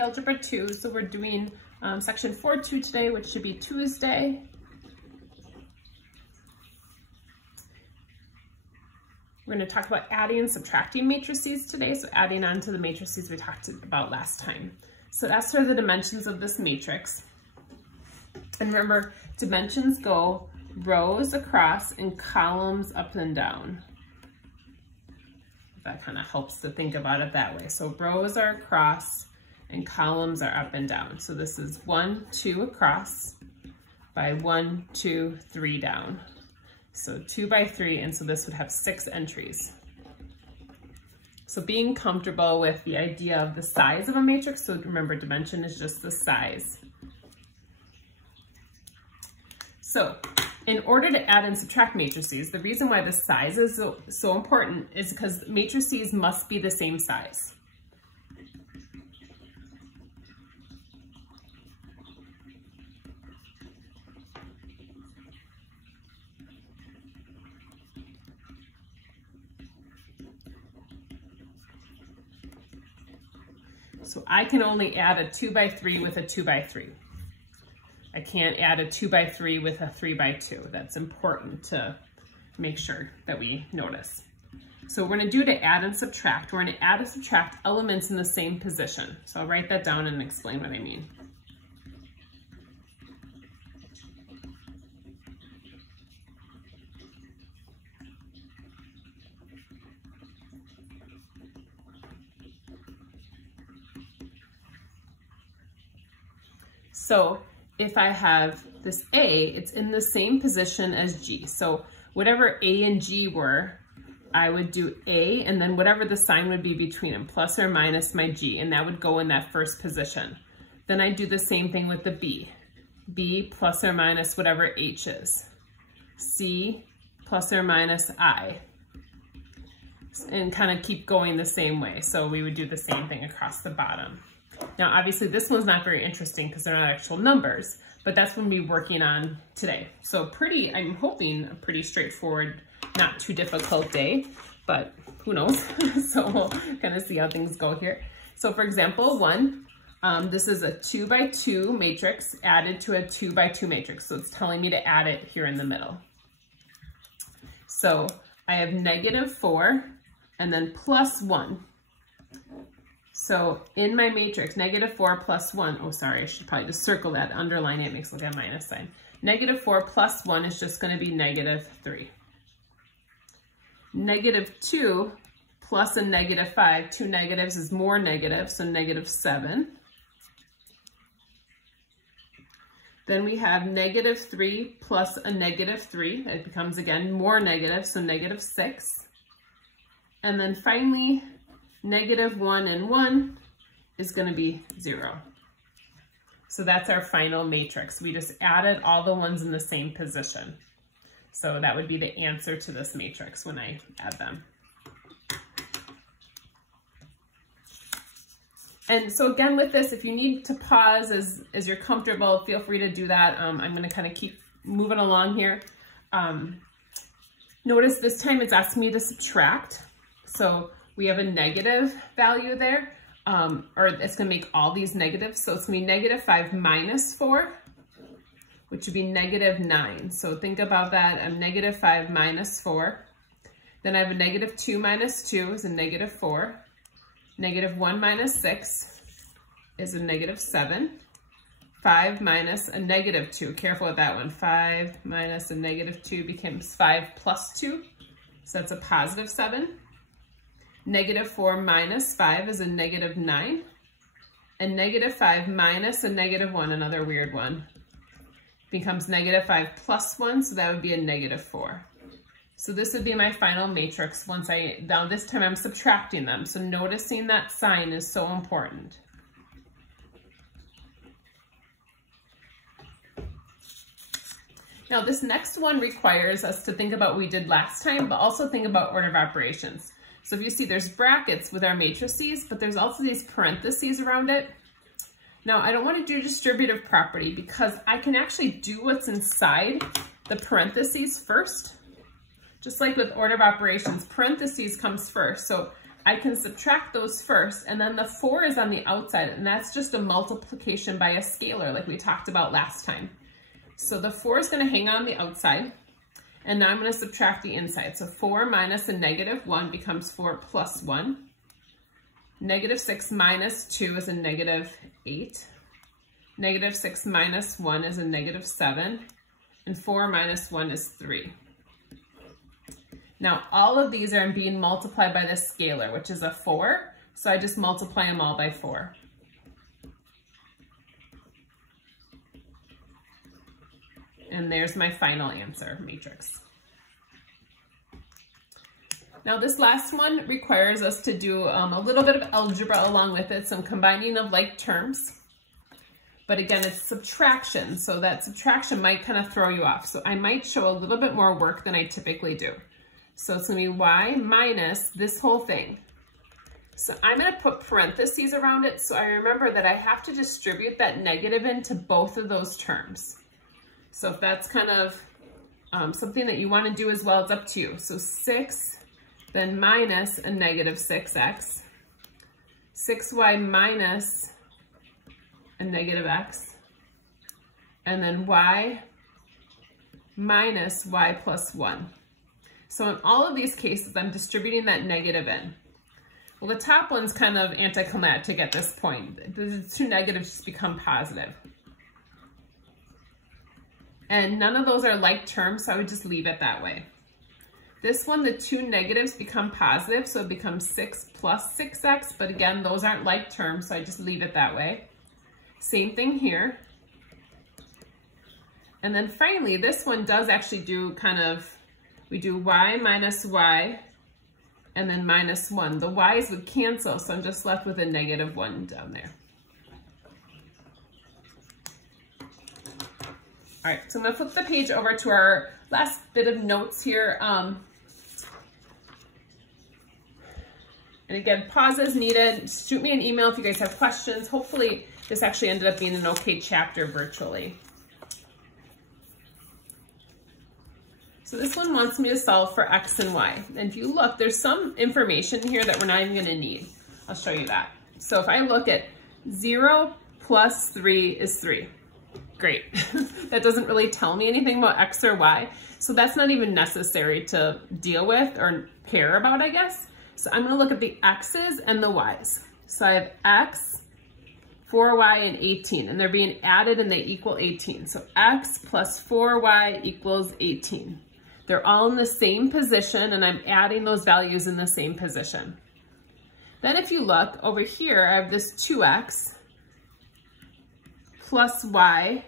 Algebra 2. So we're doing section 4.2 today, which should be Tuesday. We're going to talk about adding and subtracting matrices today. So adding on to the matrices we talked about last time. So as for the dimensions of this matrix, and remember, dimensions go rows across and columns up and down. That kind of helps to think about it that way. So rows are across and columns are up and down. So this is 1, 2 across by 1, 2, 3 down. So 2 by 3, and so this would have 6 entries. So being comfortable with the idea of the size of a matrix, so remember dimension is just the size. So in order to add and subtract matrices, the reason why the size is so important is because matrices must be the same size. So I can only add a 2 by 3 with a 2 by 3. I can't add a 2 by 3 with a 3 by 2. That's important to make sure that we notice. So we're going to do to add and subtract. We're going to add and subtract elements in the same position. So I'll write that down and explain what I mean. So if I have this A, it's in the same position as G. So whatever A and G were, I would do A, and then whatever the sign would be between them, plus or minus my G, and that would go in that first position. Then I do the same thing with the B. B plus or minus whatever H is. C plus or minus I. And kind of keep going the same way. So we would do the same thing across the bottom. Now, obviously, this one's not very interesting because they're not actual numbers, but that's what we'll be working on today. So I'm hoping a pretty straightforward, not too difficult day, but who knows? So we'll kind of see how things go here. So for example, 1, this is a 2 by 2 matrix added to a 2 by 2 matrix. So it's telling me to add it here in the middle. So I have -4 and then plus 1. So in my matrix, -4 plus 1, oh sorry, I should probably just circle that, underline it, makes it look like a minus sign. -4 plus 1 is just going to be -3. -2 plus a -5, 2 negatives is more negative, so -7. Then we have -3 plus a -3, it becomes again more negative, so -6. And then finally, -1 and 1 is going to be 0. So that's our final matrix. We just added all the ones in the same position. So that would be the answer to this matrix when I add them. And so again with this, if you need to pause as you're comfortable, feel free to do that. I'm going to kind of keep moving along here. Notice this time it's asking me to subtract. So we have a negative value there, or it's going to make all these negatives. So it's going to be -5 minus 4, which would be -9. So think about that. I'm -5 minus 4. Then I have a -2 minus 2 is a -4. -1 minus 6 is a -7. 5 minus a -2. Careful with that one. 5 minus a -2 becomes 5 plus 2. So that's a +7. -4 minus 5 is a -9. And -5 minus a -1, another weird one, becomes -5 plus 1, so that would be a -4. So this would be my final matrix now this time I'm subtracting them. So noticing that sign is so important. Now this next one requires us to think about what we did last time, but also think about order of operations. So if you see there's brackets with our matrices, but there's also these parentheses around it. Now I don't want to do distributive property because I can actually do what's inside the parentheses first. Just like with order of operations, parentheses comes first. So I can subtract those first, and then the 4 is on the outside, and that's just a multiplication by a scalar like we talked about last time. So the 4 is going to hang on the outside, and now I'm going to subtract the inside. So 4 minus a negative 1 becomes 4 plus 1. Negative 6 minus 2 is a negative 8. Negative 6 minus 1 is a negative 7. And 4 minus 1 is 3. Now all of these are being multiplied by the scalar, which is a 4. So I just multiply them all by 4. And there's my final answer matrix. Now this last one requires us to do a little bit of algebra along with it, some combining of like terms. But again, it's subtraction, so that subtraction might kind of throw you off. So I might show a little bit more work than I typically do. So it's going to be y minus this whole thing. So I'm going to put parentheses around it so I remember that I have to distribute that negative into both of those terms. So if that's kind of something that you want to do as well, it's up to you. So 6, then minus a negative 6x, 6y minus a negative x, and then y minus y plus 1. So in all of these cases, I'm distributing that negative in. Well, the top one's kind of anticlimactic at this point. The two negatives just become positive. And none of those are like terms, so I would just leave it that way. This one, the two negatives become positive, so it becomes 6 plus 6x, but again, those aren't like terms, so I just leave it that way. Same thing here. And then finally, this one does actually do kind of, we do y minus y, and then minus 1. The y's would cancel, so I'm just left with a negative 1 down there. All right, so I'm gonna flip the page over to our last bit of notes here. And again, pause as needed. Shoot me an email if you guys have questions. Hopefully this actually ended up being an okay chapter virtually. So this one wants me to solve for x and y. And if you look, there's some information here that we're not even gonna need. I'll show you that. So if I look at 0 plus 3 is 3. Great. That doesn't really tell me anything about x or y. So that's not even necessary to deal with or care about, I guess. So I'm gonna look at the x's and the y's. So I have x, 4y, and 18, and they're being added and they equal 18. So x plus 4y equals 18. They're all in the same position, and I'm adding those values in the same position. Then if you look over here, I have this 2x plus y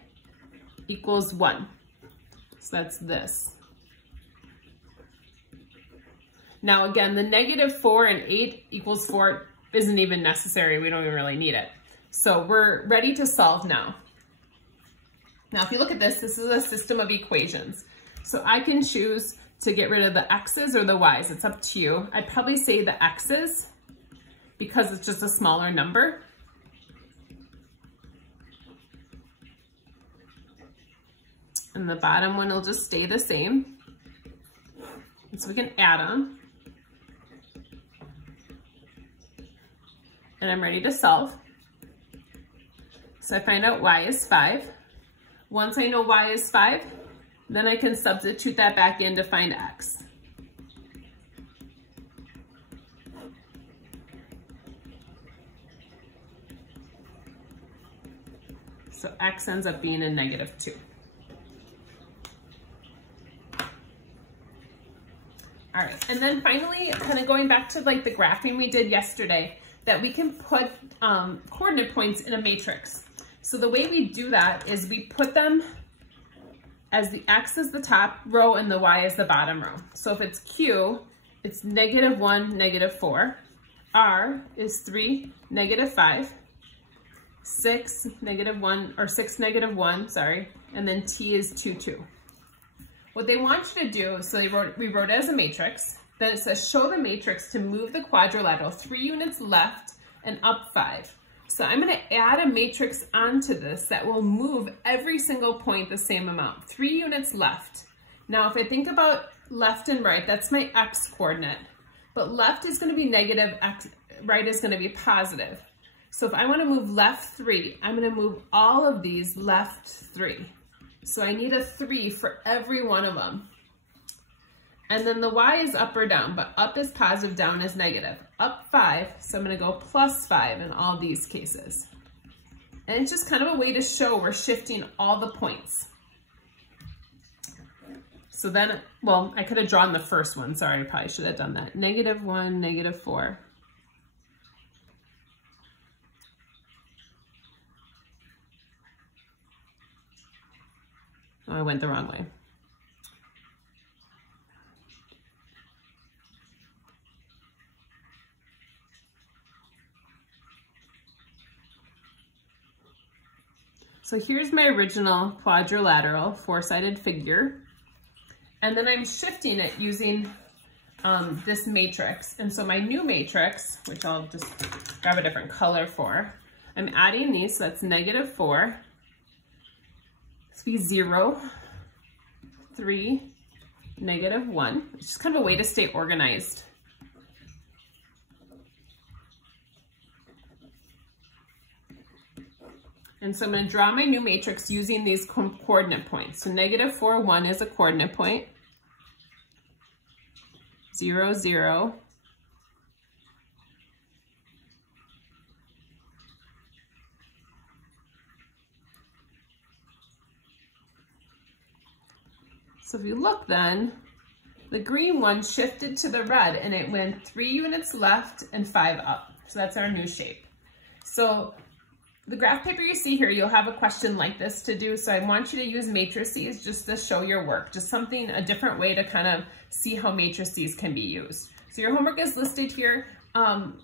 equals 1. So that's this. Now again, the negative 4 and 8 equals 4 isn't even necessary. We don't even really need it. So we're ready to solve now. Now if you look at this, this is a system of equations. So I can choose to get rid of the x's or the y's. It's up to you. I'd probably say the x's because it's just a smaller number. And the bottom one will just stay the same. And so we can add them. And I'm ready to solve. So I find out y is 5. Once I know y is 5, then I can substitute that back in to find x. So x ends up being a negative 2. All right, and then finally, kind of going back to like the graphing we did yesterday, that we can put coordinate points in a matrix. So the way we do that is we put them as the x is the top row and the y is the bottom row. So if it's Q, it's negative 1, negative 4. R is 3, negative 5. 6, negative 1, or 6, negative 1, sorry. And then T is 2, 2. What they want you to do, so we wrote it as a matrix. Then it says show the matrix to move the quadrilateral 3 units left and up 5. So I'm going to add a matrix onto this that will move every single point the same amount. 3 units left. Now if I think about left and right, that's my x coordinate. but left is going to be negative, right is going to be positive. So if I want to move left 3, I'm going to move all of these left 3. So I need a 3 for every one of them. And then the y is up or down, but up is positive, down is negative. Up 5, so I'm going to go plus 5 in all these cases. And it's just kind of a way to show we're shifting all the points. So then, well, I could have drawn the first one. Sorry, I probably should have done that. -1, -4. Oh, I went the wrong way. So here's my original quadrilateral four-sided figure. And then I'm shifting it using this matrix. And so my new matrix, which I'll just grab a different color for, I'm adding these, so that's -4. This will be 0, 3, -1. It's just kind of a way to stay organized. And so I'm going to draw my new matrix using these coordinate points. So -4, 1 is a coordinate point. 0, 0. So if you look then, the green one shifted to the red and it went 3 units left and 5 up. So that's our new shape. So the graph paper you see here, you'll have a question like this to do. So I want you to use matrices just to show your work, just something, a different way to kind of see how matrices can be used. So your homework is listed here. Oh,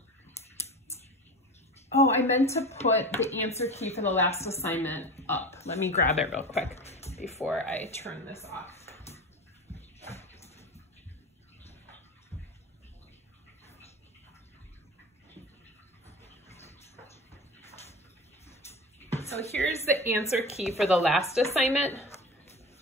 I meant to put the answer key for the last assignment up. Let me grab it real quick before I turn this off. So here's the answer key for the last assignment.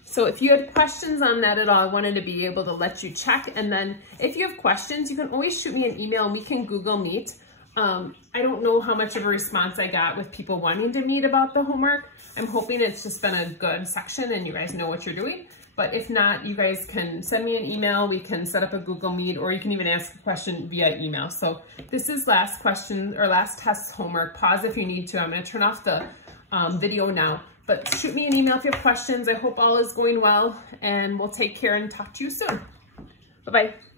So if you had questions on that at all, I wanted to be able to let you check. And then if you have questions, you can always shoot me an email and we can Google Meet. I don't know how much of a response I got with people wanting to meet about the homework. I'm hoping it's just been a good section and you guys know what you're doing. But if not, you guys can send me an email. We can set up a Google Meet, or you can even ask a question via email. So this is last question or last test homework. Pause if you need to. I'm going to turn off the video now, but shoot me an email if you have questions. I hope all is going well, and we'll take care and talk to you soon. Bye-bye.